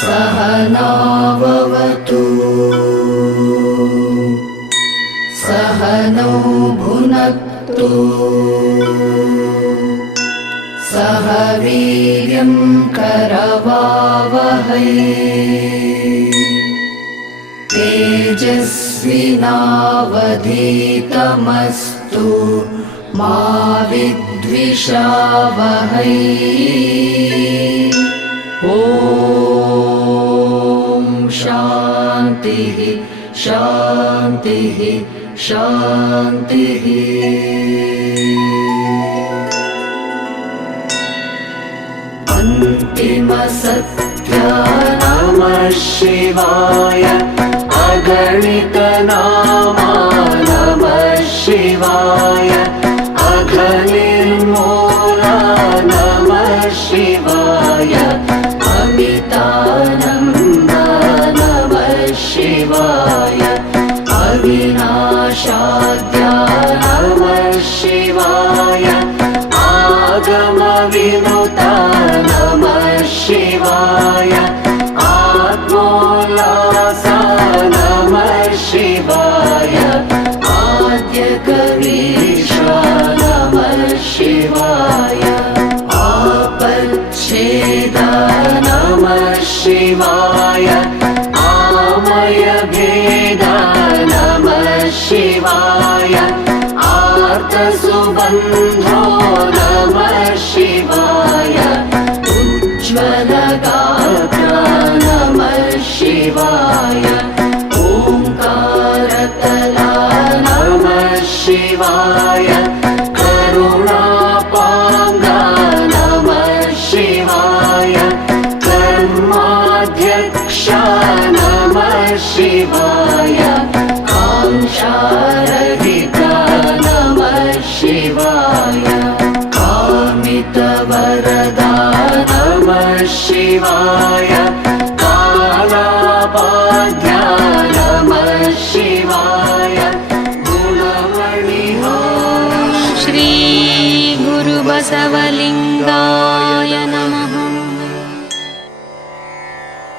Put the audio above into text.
सहनावतु। सहनौ भुनक्तु। सह वीर्यं करवावहै। तेजस्विनावधीतमस्तु मा विद्विषावहै ॐ शान्तिः शान्तिः शान्तिः। अन्तिमसत्या नमः शिवाय अगणितनामा नमः शिवाय अविनाशाद्या नमः शिवाय आगमविनुता नमः शिवाय आत्मोल्लासा नमः शिवाय आद्यकवीशा नमः शिवाय आपच्छेदा नमः शिवाय शिवाय उज्ज्वलगात्रा नमः शिवाय ओङ्कारतला नमः शिवाय करुणापाङ्गा नमः शिवाय कर्माध्यक्षा नमः शिवाय कामितवरदा नमः शिवाय नमः। शिवाय गुणमणिहा श्रीगुरुबसवलिङ्गा